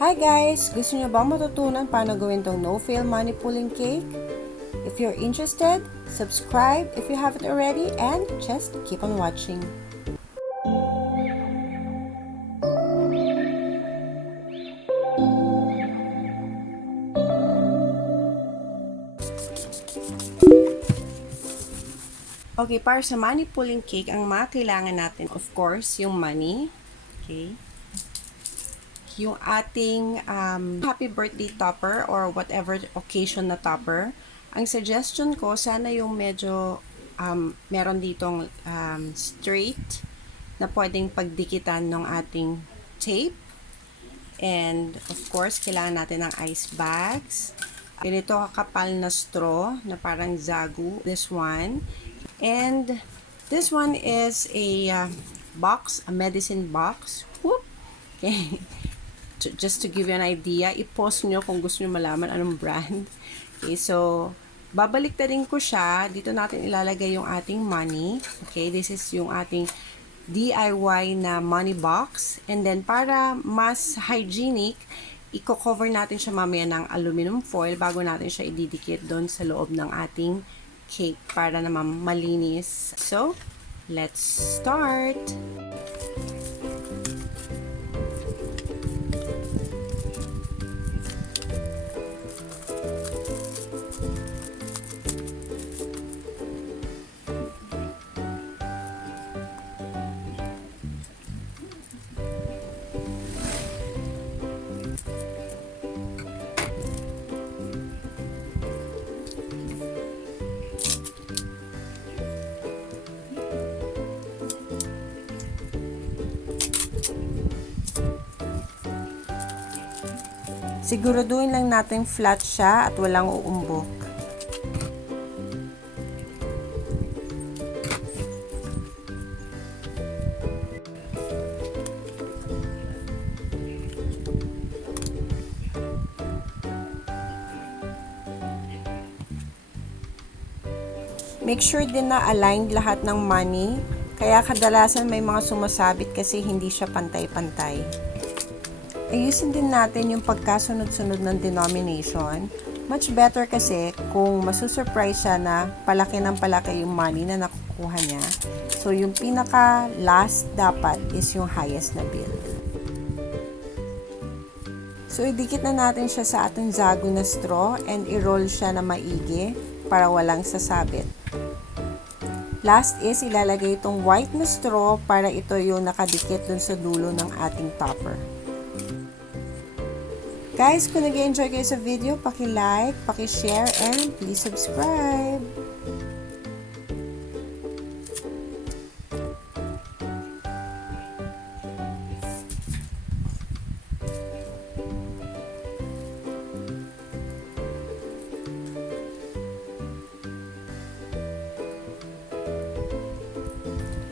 Hi guys! Gusto niyo ba matutunan paano gawin tong no-fail money pulling cake? If you're interested, subscribe if you haven't already and just keep on watching. Okay, para sa money pulling cake, ang mga kailangan natin, of course, yung money. Okay. Yung ating happy birthday topper or whatever occasion na topper. Ang suggestion ko, sana yung medyo meron ditong straight na pwedeng pagdikitan ng ating tape. And of course, kailangan natin ng ice bags. Ganito kakapal na straw na parang zagu. This one. And this one is a box, a medicine box. Whoop! Okay. Just to give you an idea, i-post nyo kung gusto nyo malaman anong brand. Okay, so, babalik na rin ko siya. Dito natin ilalagay yung ating money. Okay, this is yung ating DIY na money box. And then, para mas hygienic, i-cover natin siya mamaya ng aluminum foil bago natin siya ididikit doon sa loob ng ating cake para naman malinis. So, let's start! Siguraduhin lang natin flat siya at walang uumbok. Make sure din na aligned lahat ng money. Kaya kadalasan may mga sumasabit kasi hindi siya pantay-pantay. Ayusin din natin yung pagkasunod-sunod ng denomination. Much better kasi kung masusurprise siya na palaki ng palaki yung money na nakukuha niya. So, yung pinaka last dapat is yung highest na bill. So, idikit na natin siya sa ating zago na straw and i-roll siya na maigi para walang sasabit. Last is ilalagay itong white na straw para ito yung nakadikit dun sa dulo ng ating topper. Guys, kung nag-enjoy kayo sa video, paki-like, paki-share, and please subscribe.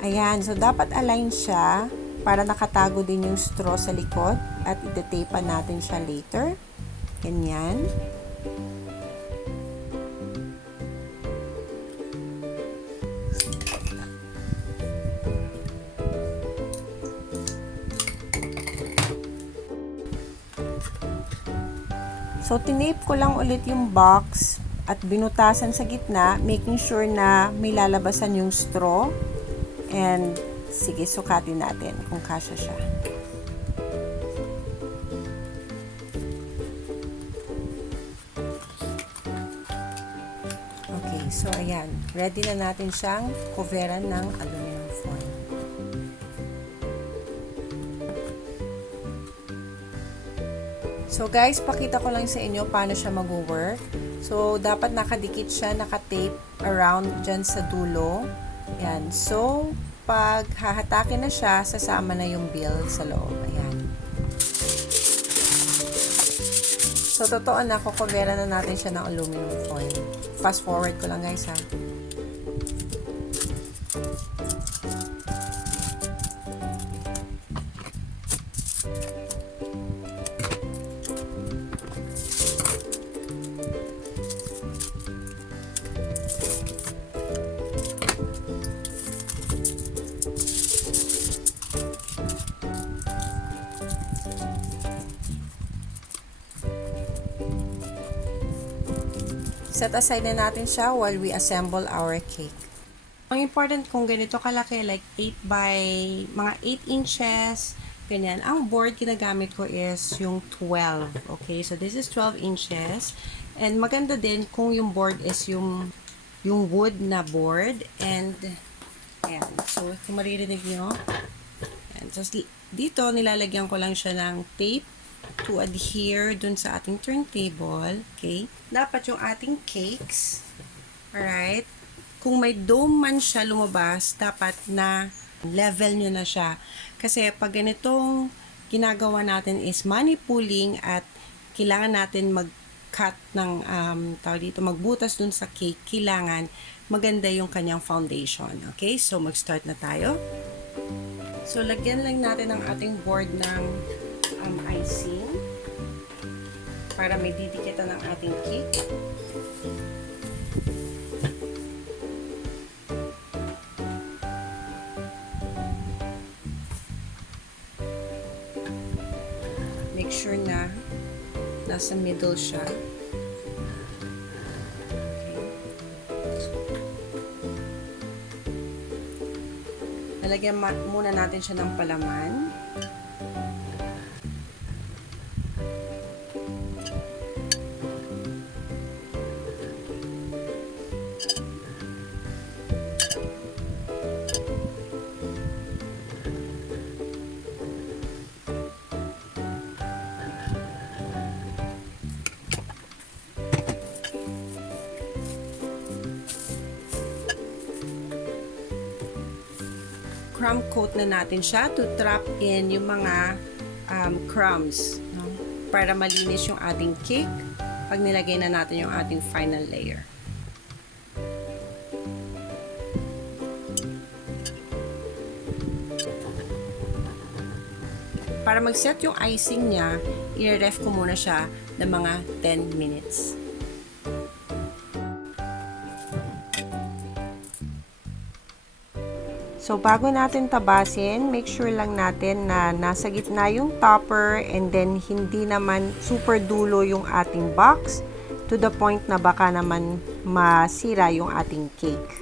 Ayan, so dapat align siya para nakatago din yung straw sa likod at ite-tape natin siya later. Ganyan. So, tinape ko lang ulit yung box at binutasan sa gitna, making sure na may lalabasan yung straw. And sige, sukatin natin kung kasya siya. Okay, so ayan. Ready na natin siyang coveran ng aluminum foil. So guys, pakita ko lang sa inyo paano siya mag-work. So, dapat nakadikit siya, naka-tape around dyan sa dulo. Ayan. So, pag hahatakin na siya, sasama na yung bill sa loob. Ayan. So, totoo na, kukovera na natin siya ng aluminum foil. Fast forward ko lang guys ha. Set aside na natin siya while we assemble our cake. Ang important kung ganito kalaki, like 8 by mga 8 inches, ganyan. Ang board ginagamit ko is yung 12. Okay, so this is 12 inches. And maganda din kung yung board is yung wood na board. And, ayan. So, kung maririnig nyo, ayan. So, dito, nilalagyan ko lang siya ng tape to adhere dun sa ating turntable. Okay? Dapat yung ating cakes, alright, kung may dome man siya lumabas, dapat na level nyo na siya. Kasi pag ganitong ginagawa natin is money pooling at kailangan natin mag-cut ng, tawag dito, magbutas dun sa cake, kailangan maganda yung kanyang foundation. Okay? So, mag-start na tayo. So, lagyan lang natin ang ating board ng icing para may didikitan ng ating cake. Make sure na nasa middle siya. Okay. Lalagyan muna natin siya ng palaman. Crumb coat na natin siya to trap in yung mga crumbs, no? Para malinis yung ating cake pag nilagay na natin yung ating final layer. Para mag-set yung icing niya, i-ref ko muna siya ng mga 10 minutes. So, bago natin tabasin, make sure lang natin na nasa gitna yung topper and then hindi naman super dulo yung ating box to the point na baka naman masira yung ating cake.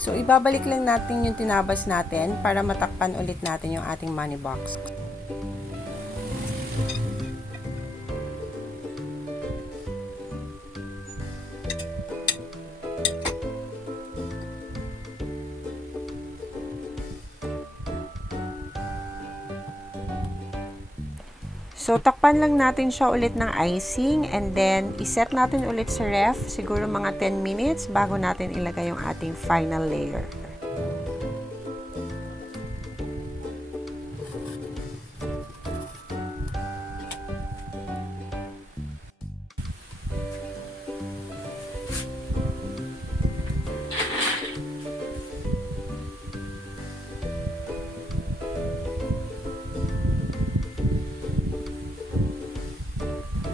So, ibabalik lang natin yung tinabas natin para matakpan ulit natin yung ating money box. So, takpan lang natin siya ulit ng icing and then iset natin ulit sa ref, siguro mga 10 minutes bago natin ilagay yung ating final layer.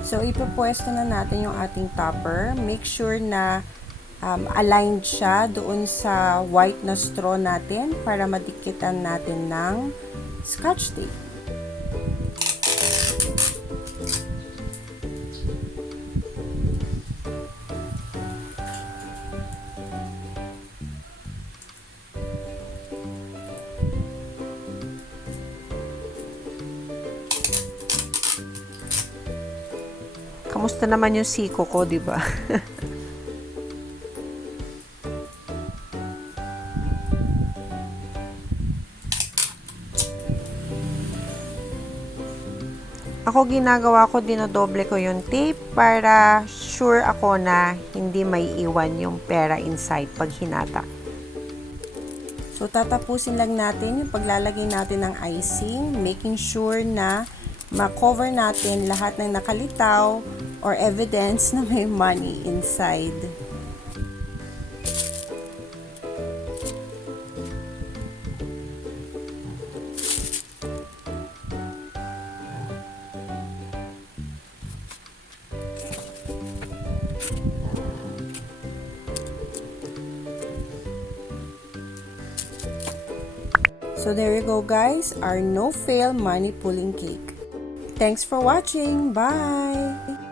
So, ipopwesto na natin yung ating topper. Make sure na aligned siya doon sa white na straw natin para madikitan natin ng Scotch tape. Kamusta naman yung siko ko, di ba? Ako ginagawa ko, dinodoble ko yung tape para sure ako na hindi may iwan yung pera inside pag hinata. So, tatapusin lang natin yung paglalagay natin ng icing, making sure na ma-cover natin lahat ng nakalitaw or evidence na may money inside. So there you go guys, our no-fail money pulling cake. Thanks for watching. Bye!